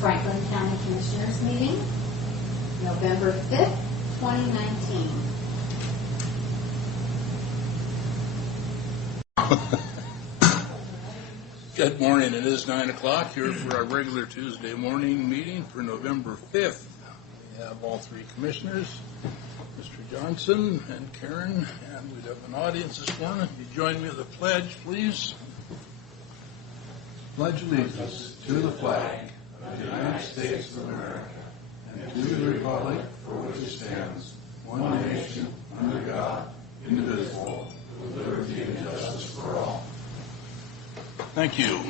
Franklin County Commissioners meeting, November 5th, 2019. Good morning. It is 9 o'clock here for our regular Tuesday morning meeting for November 5th. We have all three commissioners, Mr. Johnson and Karen, and we have an audience this morning. If you join me with a pledge, please. Pledge allegiance to the flag of the United States of America and to the republic for which it stands, one nation, under God, indivisible, with liberty and justice for all. Thank you.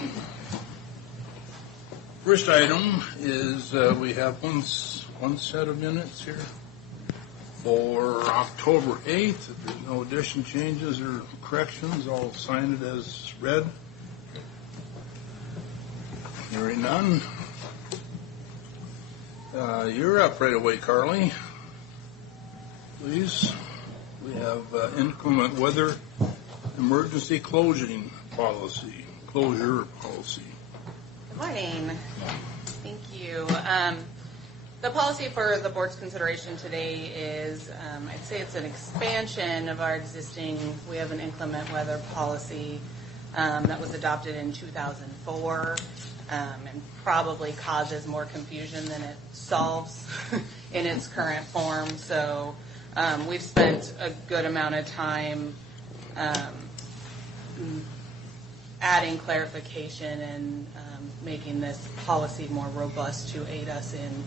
First item is we have one set of minutes here for October 8th. If there's no addition, changes, or corrections, I'll sign it as read. Hearing none. You're up right away, Carly. Please. We have inclement weather emergency closure policy. Good morning. Thank you. The policy for the board's consideration today is, I'd say it's an expansion of our existing, we have an inclement weather policy that was adopted in 2004 and probably causes more confusion than it solves in its current form. So we've spent a good amount of time adding clarification and making this policy more robust to aid us in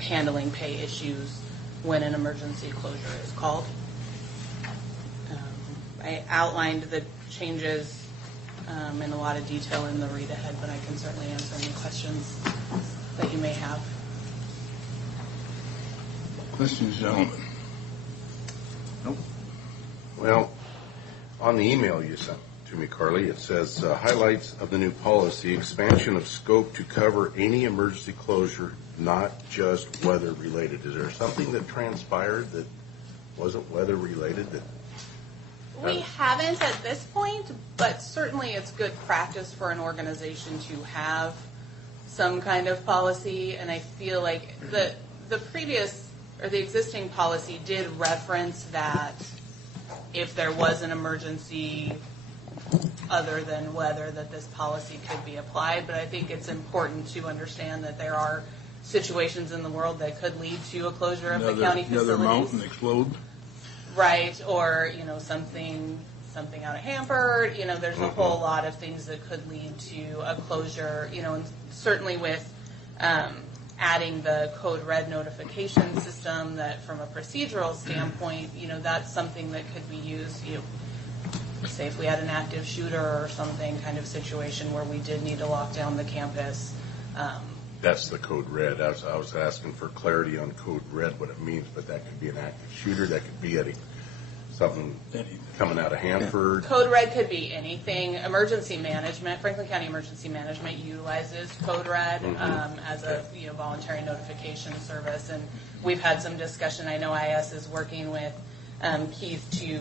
handling pay issues when an emergency closure is called. I outlined the changes in a lot of detail in the read ahead, but I can certainly answer any questions that you may have. Questions, gentlemen? Nope. Well, on the email you sent to me, Carly, it says highlights of the new policy, expansion of scope to cover any emergency closure, not just weather related. Is there something that transpired that wasn't weather related? We haven't at this point, but certainly it's good practice for an organization to have some kind of policy, and I feel like the previous or the existing policy did reference that if there was an emergency other than weather, that this policy could be applied. But I think it's important to understand that there are situations in the world that could lead to a closure of the county facilities. Another mountain explode. Right, or something out of Hanford. There's a whole lot of things that could lead to a closure. And certainly with adding the code red notification system, that from a procedural standpoint, that's something that could be used. Say if we had an active shooter or something kind of situation where we did need to lock down the campus. That's the code red. I was asking for clarity on code red, what it means, but that could be an active shooter. That could be something coming out of Hanford. Code red could be anything. Emergency management, Franklin County Emergency Management utilizes code red as a voluntary notification service, and we've had some discussion. I know IS is working with Keith to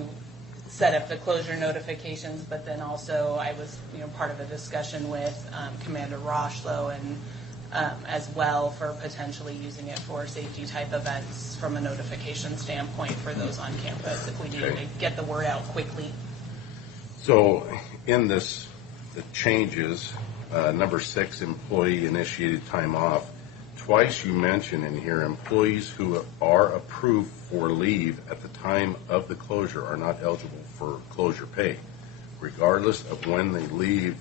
set up the closure notifications, but then also I was part of a discussion with Commander Roshlow and as well for potentially using it for safety type events from a notification standpoint for those on campus if we need to get the word out quickly. So in the changes, number 6, employee initiated time off, twice you mention in here employees who are approved for leave at the time of the closure are not eligible for closure pay, regardless of when they leave,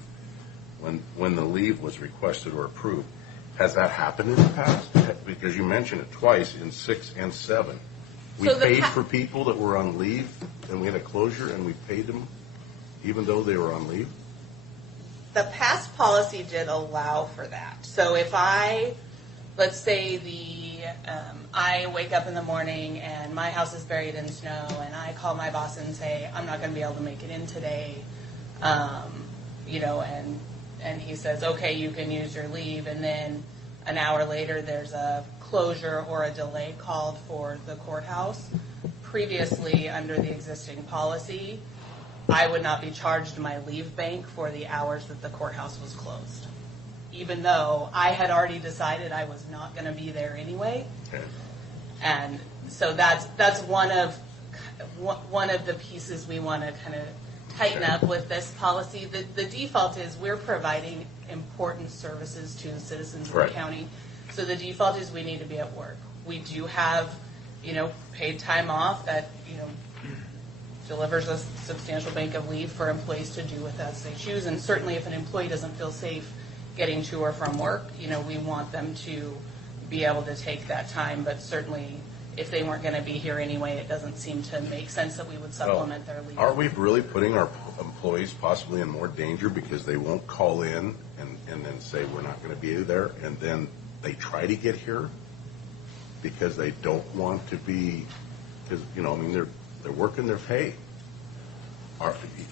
when the leave was requested or approved. Has that happened in the past? Because you mentioned it twice in 6 and 7. We paid for people that were on leave, and we had a closure, and we paid them even though they were on leave? The past policy did allow for that. So if let's say I wake up in the morning and my house is buried in snow, and I call my boss and say, I'm not going to be able to make it in today, and he says, okay, you can use your leave, and then an hour later there's a closure or a delay called for the courthouse. Previously, under the existing policy, I would not be charged my leave bank for the hours that the courthouse was closed. even though I had already decided I was not going to be there anyway. Okay. And so that's one of the pieces we want to kind of tighten up with this policy. The default is we're providing important services to the citizens of Right. the county. So the default is we need to be at work. We do have, paid time off that, delivers a substantial bank of leave for employees to do with as they choose. And certainly if an employee doesn't feel safe getting to or from work, we want them to be able to take that time. But certainly if they weren't going to be here anyway, it doesn't seem to make sense that we would supplement their leave. Are we really putting our employees possibly in more danger because they won't call in and then say we're not going to be there, and then they try to get here because they don't want to be, because, they're working their pay.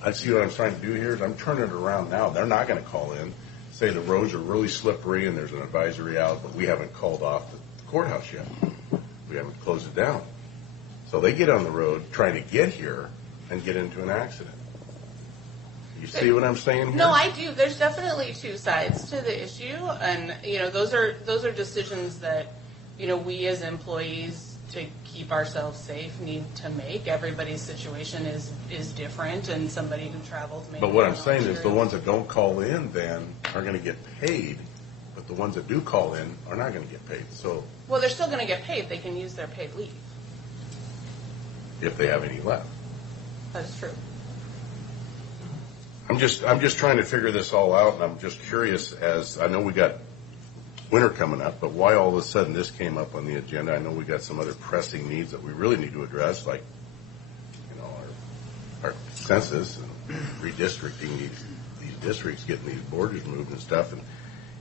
I see what I'm trying to do here is I'm turning it around now. They're not going to call in, say the roads are really slippery and there's an advisory out, but we haven't called off the courthouse yet. We haven't closed it down. So they get on the road trying to get here and get into an accident. You see what I'm saying here? No, I do. There's definitely two sides to the issue, and those are decisions that we as employees, to keep ourselves safe, need to make. Everybody's situation is different, and somebody who travels maybe. But what I'm saying is the ones that don't call in then are going to get paid, but the ones that do call in are not going to get paid. So well, they're still going to get paid. They can use their paid leave. if they have any left. That's true. I'm just trying to figure this all out, and I'm just curious, as I know we got winter coming up, but why all of a sudden this came up on the agenda? I know we got some other pressing needs that we really need to address, like our census and redistricting these districts, getting these borders moved and stuff. And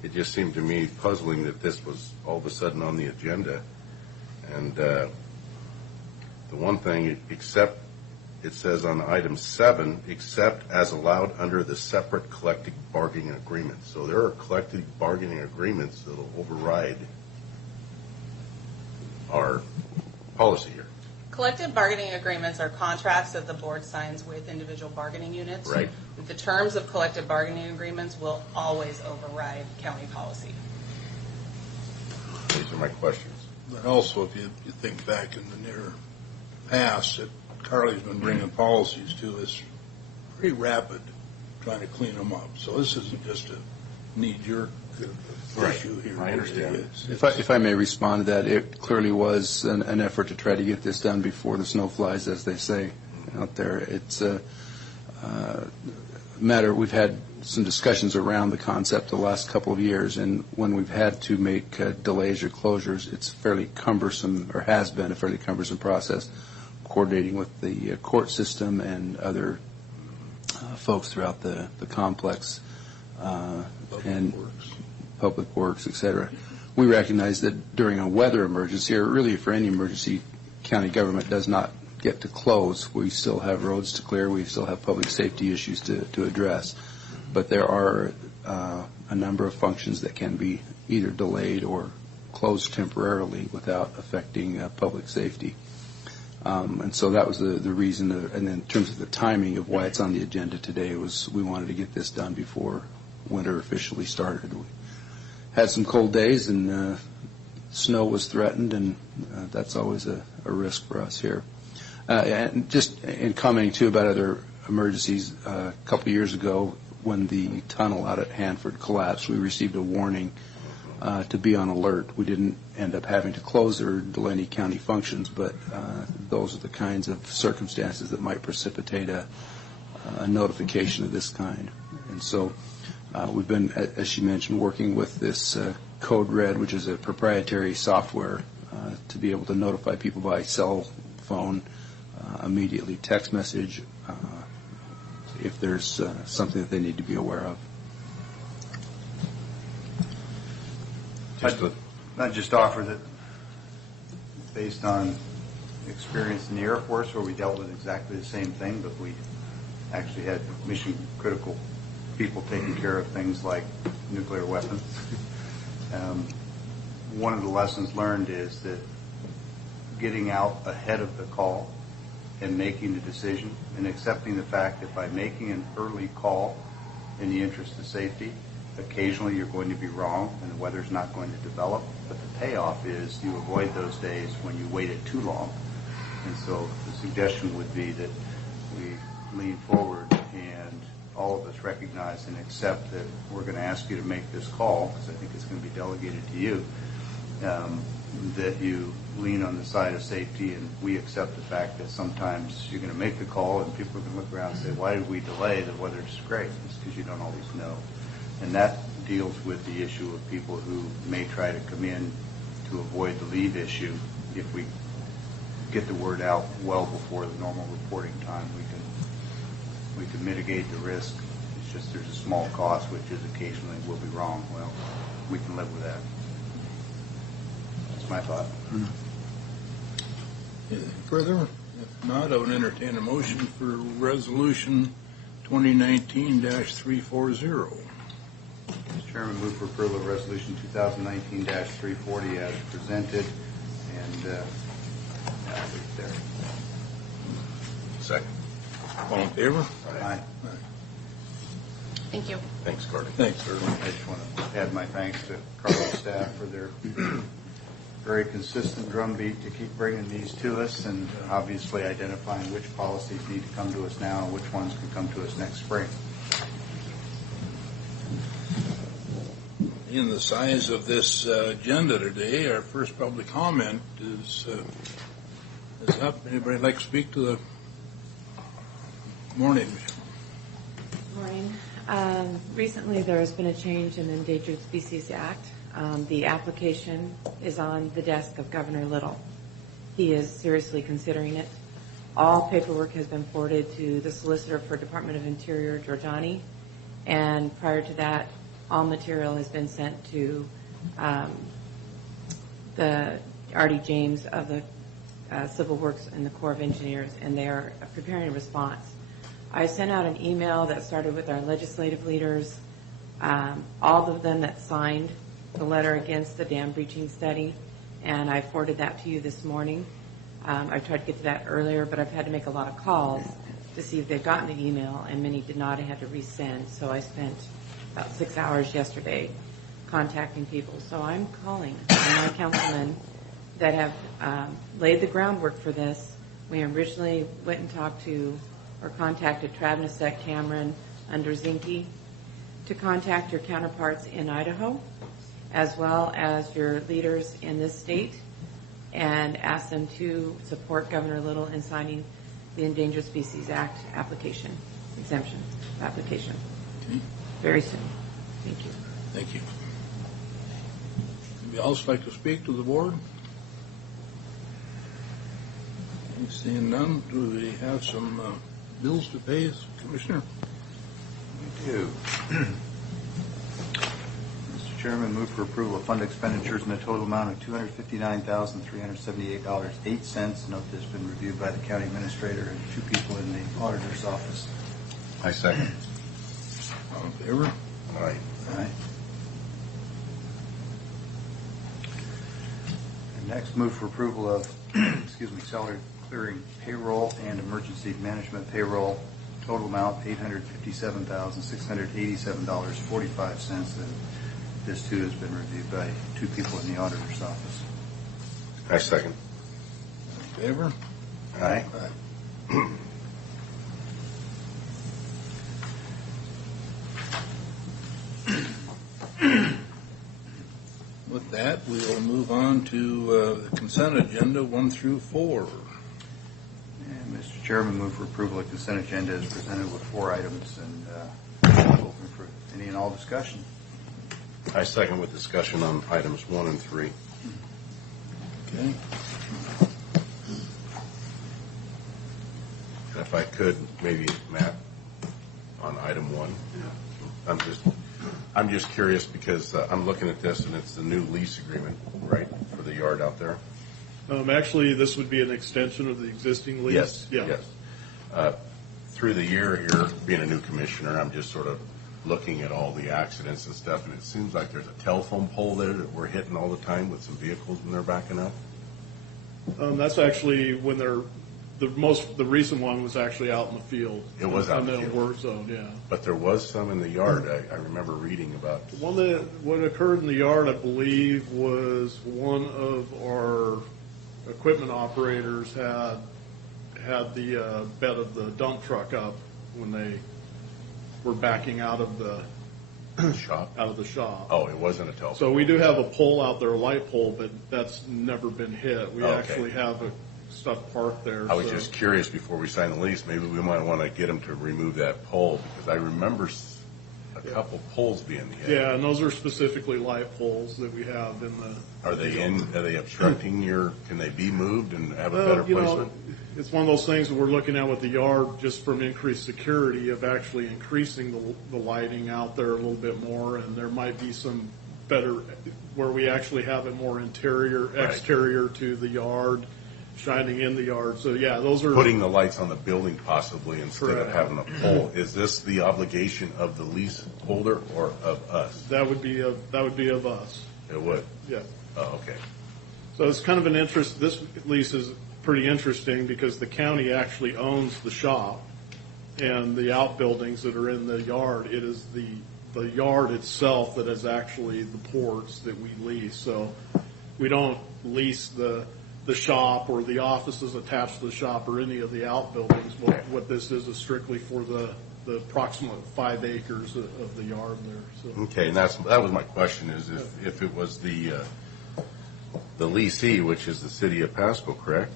it just seemed to me puzzling that this was all of a sudden on the agenda. And the one thing, except it says on item 7, except as allowed under the separate collective bargaining agreement. So there are collective bargaining agreements that will override our policy here. Collective bargaining agreements are contracts that the board signs with individual bargaining units. Right. The terms of collective bargaining agreements will always override county policy. These are my questions. But also, if you think back in the near past, that Carly's been bringing policies to us pretty rapid, trying to clean them up. So this isn't just a knee-jerk issue here. I understand. If I may respond to that, it clearly was an effort to try to get this done before the snow flies, as they say out there. It's a matter, we've had some discussions around the concept the last couple of years, and when we've had to make delays or closures, it's fairly cumbersome, or has been a fairly cumbersome process, coordinating with the court system and other folks throughout the complex, and Public Works, et cetera. We recognize that during a weather emergency, or really for any emergency, county government does not get to close. We still have roads to clear. We still have public safety issues to address. But there are a number of functions that can be either delayed or closed temporarily without affecting public safety. And so that was the reason. And in terms of the timing of why it's on the agenda today, was we wanted to get this done before winter officially started. We had some cold days, and snow was threatened, and that's always a risk for us here. And just in commenting, too, about other emergencies, a couple of years ago when the tunnel out at Hanford collapsed, we received a warning to be on alert. We didn't end up having to close or delay any county functions, but those are the kinds of circumstances that might precipitate a notification of this kind. And so we've been, as she mentioned, working with this Code Red, which is a proprietary software to be able to notify people by cell phone, immediately text message, if there's something that they need to be aware of. I'd just offer that based on experience in the Air Force, where we dealt with exactly the same thing, but we actually had mission critical people taking care of things like nuclear weapons. One of the lessons learned is that getting out ahead of the call and making the decision and accepting the fact that by making an early call in the interest of safety, occasionally you're going to be wrong and the weather's not going to develop, but the payoff is you avoid those days when you waited too long. And so the suggestion would be that we lean forward and all of us recognize and accept that we're going to ask you to make this call, because I think it's going to be delegated to you, that you lean on the side of safety, and we accept the fact that sometimes you're going to make the call and people are going to look around and say, why did we delay? The weather's great. It's because you don't always know. And that deals with the issue of people who may try to come in to avoid the leave issue. If we get the word out well before the normal reporting time, we can mitigate the risk. It's just there's a small cost, which is occasionally we'll be wrong. Well, we can live with that. That's my thought. Anything further? If not, I would entertain a motion for Resolution 2019-340. Mr. Chairman, move for approval of Resolution 2019-340 as presented, and I'll leave it there. Second. All in favor? Aye. Thank you. Thanks, Carter. Thanks, sir. I just want to add my thanks to Carlos staff for their very consistent drumbeat to keep bringing these to us, and obviously identifying which policies need to come to us now and which ones can come to us next spring. In the size of this agenda today, our first public comment is up. Anybody like to speak to the morning? Morning. Recently, there has been a change in the Endangered Species Act. The application is on the desk of Governor Little. He is seriously considering it. All paperwork has been forwarded to the Solicitor for Department of Interior, Giorgiani, and prior to that, all material has been sent to the R.D. James of the Civil Works and the Corps of Engineers, and they are preparing a response. I sent out an email that started with our legislative leaders, all of them that signed the letter against the dam breaching study, and I forwarded that to you this morning. I tried to get to that earlier, but I've had to make a lot of calls to see if they've gotten the email, and many did not. I had to resend, so I spent about 6 hours yesterday contacting people. So I'm calling on my councilmen that have laid the groundwork for this. We originally went and talked to or contacted Travnicek, Cameron, under Zinke, to contact your counterparts in Idaho, as well as your leaders in this state, and ask them to support Governor Little in signing the Endangered Species Act application, exemption application. Okay. Very soon. Thank you. Thank you. Anybody else like to speak to the board? Seeing none, do we have some bills to pay, Commissioner? We do. Mr. Chairman, move for approval of fund expenditures in a total amount of $259,378.08. Note this has been reviewed by the county administrator and 2 people in the auditor's office. I second. All in favor? Aye. Aye. And next, move for approval of salary clearing payroll and emergency management payroll. Total amount $857,687.45. And this too has been reviewed by 2 people in the auditor's office. I second. In favor? Aye. With that, we will move on to the consent agenda 1 through 4. And Mr. Chairman, move for approval of consent agenda as presented with 4 items, and open for any and all discussion. I second with discussion on items 1 and 3. Okay. If I could, maybe, Matt, on item 1. I'm just curious because I'm looking at this and it's the new lease agreement, right, for the yard out there? Actually, this would be an extension of the existing lease. Yes. Yeah. Yes. Through the year here, being a new commissioner, I'm just sort of looking at all the accidents and stuff, and it seems like there's a telephone pole there that we're hitting all the time with some vehicles when they're backing up. That's actually when they're the recent one was actually out in the field. It was out in the In the field. work zone, yeah. But there was some in the yard. I remember reading about. What occurred in the yard, I believe, was one of our equipment operators had the bed of the dump truck up when they were backing out of the Shop. shop. Oh, it wasn't a telephone. So we do have a pole out there, a light pole, but that's never been hit. We Okay. actually have stuff parked there. I was so- just curious before we sign the lease, maybe we might want to get them to remove that pole, because I remember a couple poles being hit. Yeah, and those are specifically light poles that we have in the. Are they obstructing can they be moved and have a Well, better you know, placement? it's one of those things that we're looking at with the yard, just from increased security, of actually increasing the lighting out there a little bit more, and there might be some better, where we actually have it more interior, Right. exterior to the yard, shining in the yard. So, yeah, those are. Putting the lights on the building possibly instead of Correct. having a pole. Is this the obligation of the leaseholder or of us? That would be of us, It would. yeah. Oh, okay. So it's kind of an interest, this lease is pretty interesting because the county actually owns the shop and the outbuildings that are in the yard. It is the yard itself that is actually the ports that we lease. So we don't lease the shop or the offices attached to the shop or any of the outbuildings. What this is strictly for the approximate 5 acres of the yard there, so. Okay, and that was my question, is if it was the leasee, which is the city of Pasco, correct?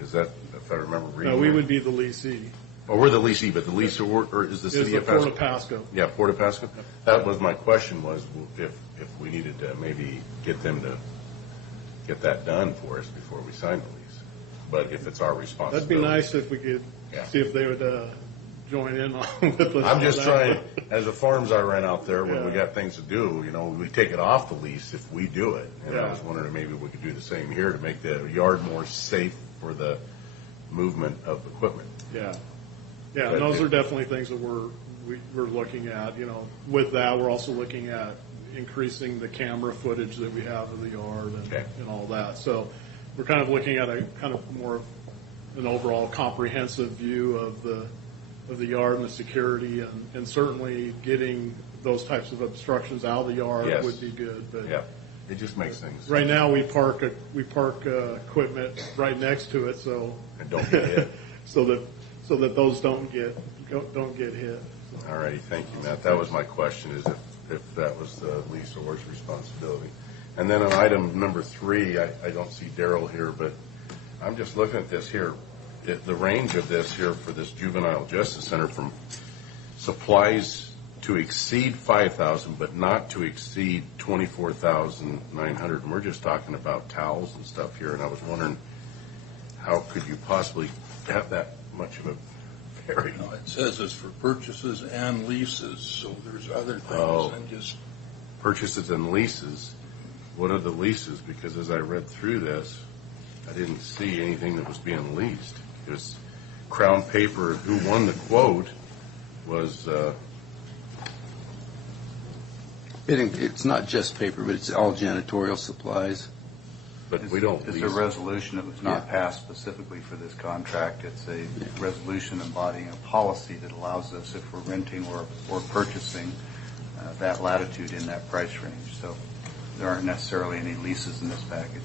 Is that, if I remember reading? No, we right? would be the leasee. Oh, we're the leasee, but the leaser or is the Is city the of Port Pasco? of Pasco. Yeah, Port of Pasco. That was my question, was if we needed to maybe get them to get that done for us before we sign the lease. But if it's our responsibility. That'd be nice if we could Yeah. see if they would join in on with us. I'm just on trying, that. as the farms I rent out there, when we Yeah. got things to do, we take it off the lease if we do it. And I Yeah. was wondering if maybe we could do the same here to make the yard more safe for the movement of equipment. Yeah, yeah, and those are definitely things that we're looking at. With that, we're also looking at increasing the camera footage that we have of the yard Okay. and all that. So we're kind of looking at a kind of more of an overall comprehensive view of the yard and the security, and certainly getting those types of obstructions out of the yard Yes. would be good. But Yeah, it just makes things. right now, we park equipment right next to it, so And don't get hit. so that those don't get hit. All righty, thank you, Matt. That was my question, is if that was the leaseholder's responsibility. And then on item number 3, I don't see Daryl here, but I'm just looking at this here. The range of this here for this juvenile justice center from supplies to exceed 5,000, but not to exceed 24,900. And we're just talking about towels and stuff here, and I was wondering, how could you possibly have that much of a vary? No, it says it's for purchases and leases, so there's other things Oh. than just, Purchases and leases. What are the leases? Because as I read through this, I didn't see anything that was being leased. It was Crown Paper, who won the quote, was, It's not just paper, but it's all janitorial supplies. but we don't It's lease. a resolution that was not passed specifically for this contract. It's a resolution embodying a policy that allows us, if we're renting or purchasing, that latitude in that price range. So there aren't necessarily any leases in this package.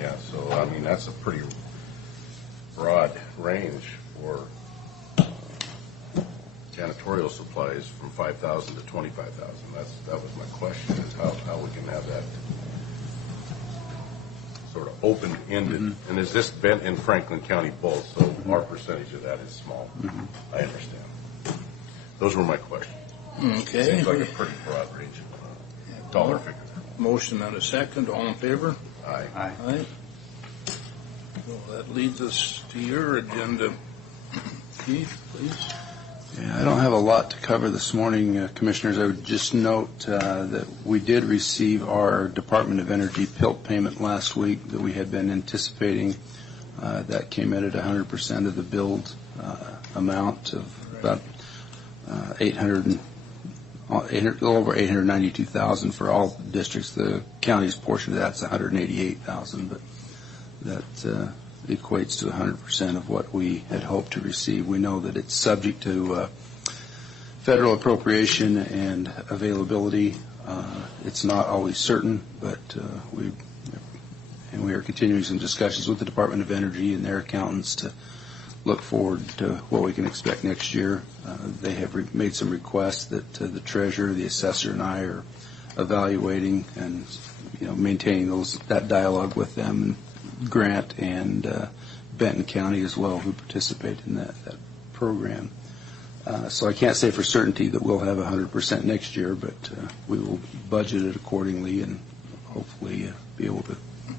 Yeah, so, I mean, that's a pretty broad range for janitorial supplies from 5,000 to 25,000. That was my question, is how we can have that sort of open-ended. And is this bent in Franklin County both, so our percentage of that is small. I understand. Those were my questions. okay. Seems like a pretty broad range of dollar figure. Motion and a second, all in favor? Aye. Aye. Aye. Well, that leads us to your agenda. Keith, please. Yeah, I don't have a lot to cover this morning, Commissioners. I would just note that we did receive our Department of Energy PILT payment last week that we had been anticipating. That came in at 100% of the billed amount of about a little over $892,000 for all districts. The county's portion of that's $188,000, but that equates to 100% of what we had hoped to receive. We know that it's subject to federal appropriation and availability. It's not always certain, but we are continuing some discussions with the Department of Energy and their accountants to look forward to what we can expect next year. They have made some requests that the treasurer, the assessor, and I are evaluating and maintaining that dialogue with them. Grant and Benton County as well, who participate in that program. So I can't say for certainty that we'll have 100% next year, but we will budget it accordingly and hopefully be able to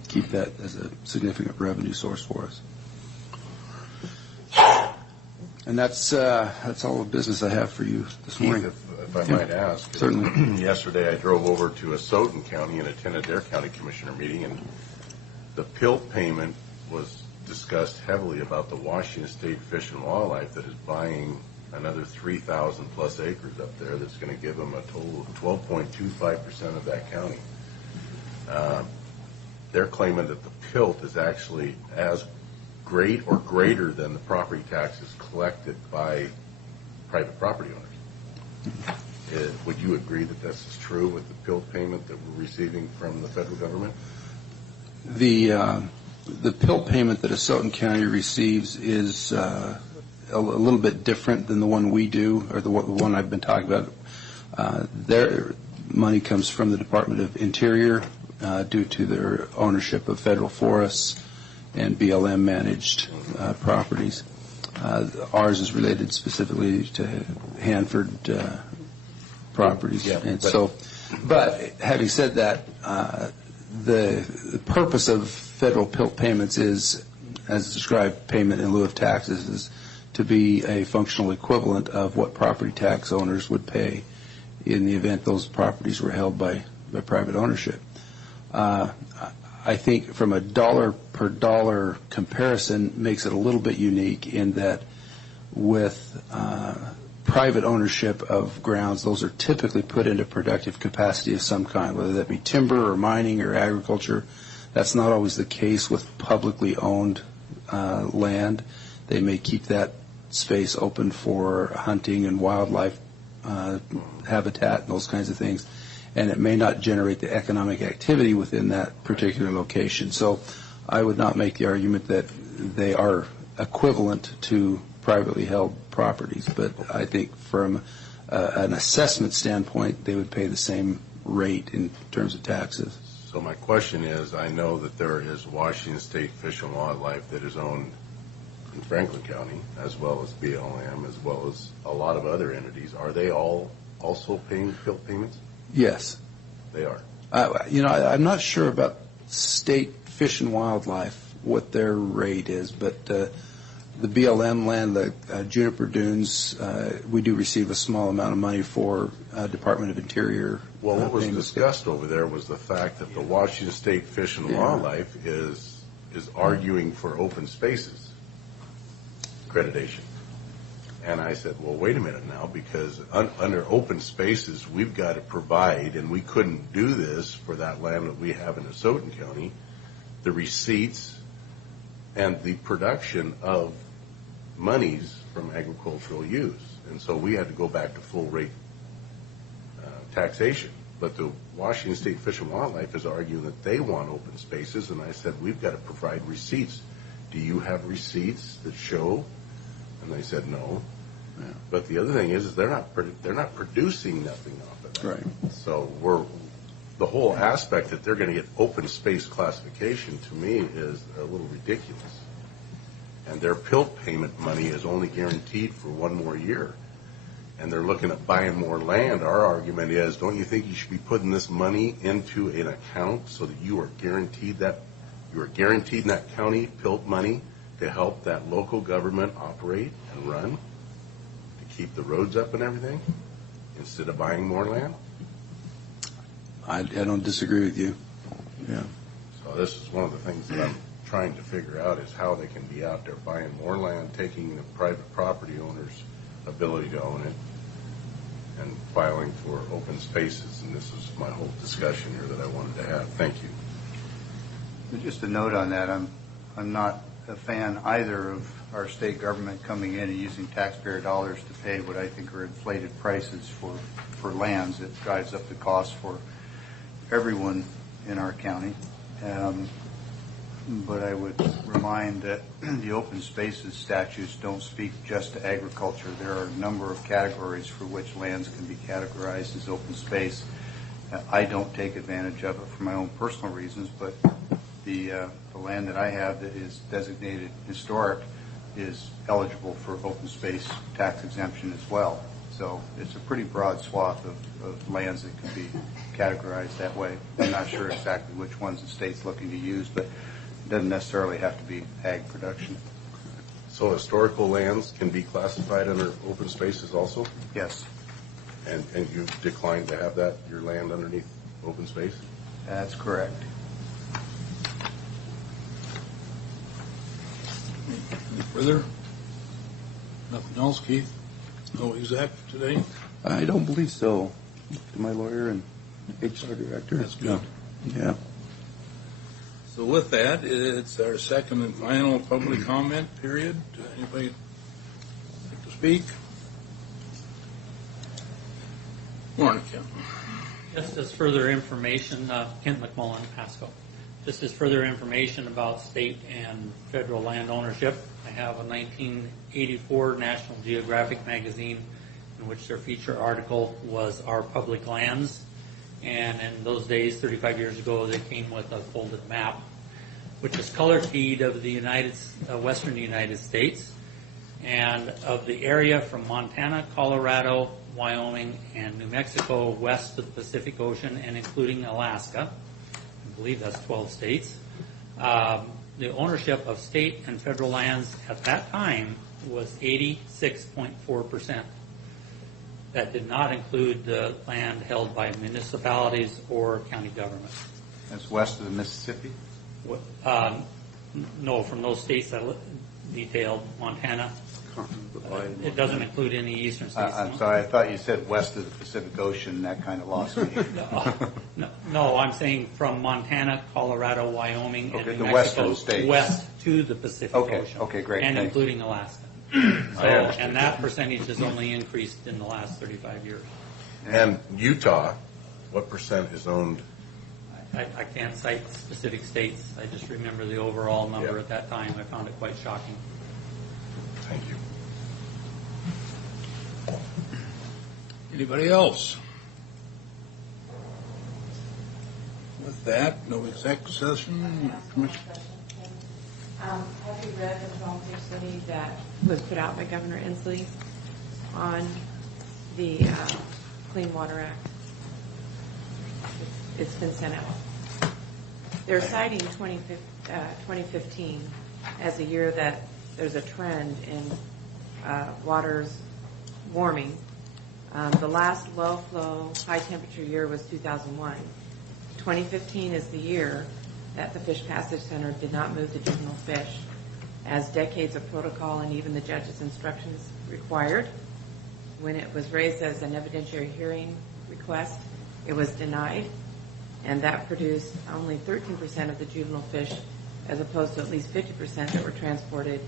keep that as a significant revenue source for us. And that's all the business I have for you this morning. If I might ask. Certainly. Yesterday I drove over to Asotin County and attended their county commissioner meeting, and the PILT payment was discussed heavily about the Washington State Fish and Wildlife that is buying another 3,000 plus acres up there that's going to give them a total of 12.25% of that county. They're claiming that the PILT is actually as great or greater than the property taxes collected by private property owners. Would you agree that this is true with the PILT payment that we're receiving from the federal government? The PILT payment that Asotin County receives is a little bit different than the one we do, or the one I've been talking about. Their money comes from the Department of Interior due to their ownership of federal forests and BLM managed properties. Ours is related specifically to Hanford properties. Yeah, and but having said that, the purpose of federal PILT payments is, as described, payment in lieu of taxes, is to be a functional equivalent of what property tax owners would pay in the event those properties were held by private ownership. I think from a dollar per dollar comparison makes it a little bit unique in that with private ownership of grounds, those are typically put into productive capacity of some kind, whether that be timber or mining or agriculture. That's not always the case with publicly owned land. They may keep that space open for hunting and wildlife habitat and those kinds of things, and it may not generate the economic activity within that particular location. So I would not make the argument that they are equivalent to privately held properties, but I think from an assessment standpoint, they would pay the same rate in terms of taxes. So my question is, I know that there is Washington State Fish and Wildlife that is owned in Franklin County, as well as BLM, as well as a lot of other entities. Are they all also paying PILT payments? Yes. They are. I'm not sure about State Fish and Wildlife, what their rate is, but the BLM land, the Juniper Dunes, we do receive a small amount of money for Department of Interior. Well, what was discussed over there was the fact that the Washington State Fish and Wildlife is arguing for open spaces accreditation. And I said, well, wait a minute now, because under open spaces, we've got to provide, and we couldn't do this for that land that we have in Asotin County, the receipts and the production of monies from agricultural use. And so we had to go back to full rate taxation. But the Washington State Fish and Wildlife is arguing that they want open spaces, and I said, we've got to provide receipts. Do you have receipts that show? And they said no. Yeah. But the other thing is they're not producing nothing off of that. Right. So the whole aspect that they're going to get open space classification to me is a little ridiculous. And their PILT payment money is only guaranteed for one more year. And they're looking at buying more land. Our argument is, don't you think you should be putting this money into an account so that you are guaranteed that county PILT money to help that local government operate and run, to keep the roads up and everything, instead of buying more land? I don't disagree with you. Yeah. So this is one of the things that I'm trying to figure out, is how they can be out there buying more land, taking the private property owners' ability to own it, and filing for open spaces. And this is my whole discussion here that I wanted to have. Thank you. Just a note on that. I'm not a fan either of our state government coming in and using taxpayer dollars to pay what I think are inflated prices for lands. It drives up the cost for everyone in our county. But I would remind that the open spaces statutes don't speak just to agriculture. There are a number of categories for which lands can be categorized as open space. I don't take advantage of it for my own personal reasons, but the land that I have that is designated historic is eligible for open space tax exemption as well. So it's a pretty broad swath of lands that can be categorized that way. I'm not sure exactly which ones the state's looking to use, but it doesn't necessarily have to be ag production. So historical lands can be classified under open spaces also? Yes, And you declined to have that, your land underneath open space? that's correct. Any further? Nothing else, Keith? No exec today? I don't believe so. To my lawyer and HR director. That's good. Yeah. So with that, it's our second and final public comment period. Anybody like to speak? Morning, Ken. Just as further information, Kent McMullen, Pasco. Just as further information about state and federal land ownership, I have a 1984 National Geographic magazine in which their feature article was Our Public Lands. And in those days, 35 years ago, they came with a folded map, which is color keyed of the western United States and of the area from Montana, Colorado, Wyoming, and New Mexico west of the Pacific Ocean and including Alaska. I believe that's 12 states. The ownership of state and federal lands at that time was 86.4%. That did not include the land held by municipalities or county governments. That's west of the Mississippi? No, from those states that detailed, Montana. It doesn't include any eastern states. I'm sorry, I thought you said west of the Pacific Ocean. That kind of lost me. No, I'm saying from Montana, Colorado, Wyoming, and Okay, New the Mexico western states. west to the Pacific Ocean. Okay, great, And thanks. including Alaska. And that percentage has only increased in the last 35 years. And Utah, what percent is owned? I can't cite specific states. I just remember the overall number Yeah. at that time. I found it quite shocking. Thank you. Anybody else? With that, no exec session. Commissioner. Have you read the volunteer study that was put out by Governor Inslee on the Clean Water Act? It's been sent out. They're citing 2015 as a year that there's a trend in waters warming. The last low-flow, high-temperature year was 2001. 2015 is the year that the Fish Passage Center did not move the juvenile fish, as decades of protocol and even the judge's instructions required. When it was raised as an evidentiary hearing request, it was denied, and that produced only 13% of the juvenile fish, as opposed to at least 50% that were transported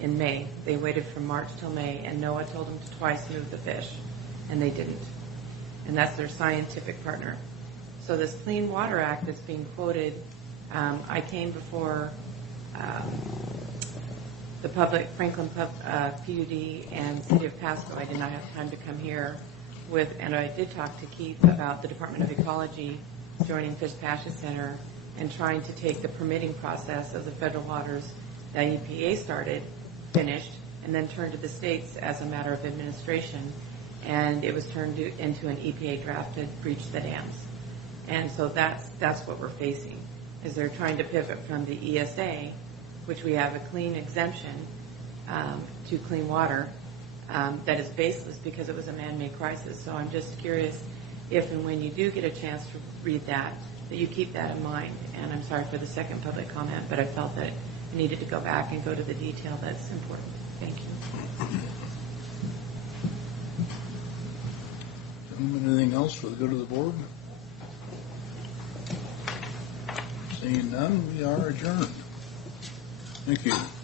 in May. They waited from March till May, and NOAA told them to twice move the fish, and they didn't. And that's their scientific partner. So this Clean Water Act that's being quoted, I came before the Franklin PUD and City of Pasco. I did not have time to come here and I did talk to Keith about the Department of Ecology joining Fish Passage Center and trying to take the permitting process of the federal waters that EPA started, finished, and then turned to the states as a matter of administration. And it was turned into an EPA draft to breach the dams. And so that's what we're facing, is they're trying to pivot from the ESA, which we have a clean exemption, to clean water that is baseless because it was a man-made crisis. So I'm just curious if and when you do get a chance to read that you keep that in mind. And I'm sorry for the second public comment, but I felt that I needed to go back and go to the detail that's important. Thank you. Anything else for the good of the board? Seeing none, we are adjourned. Thank you.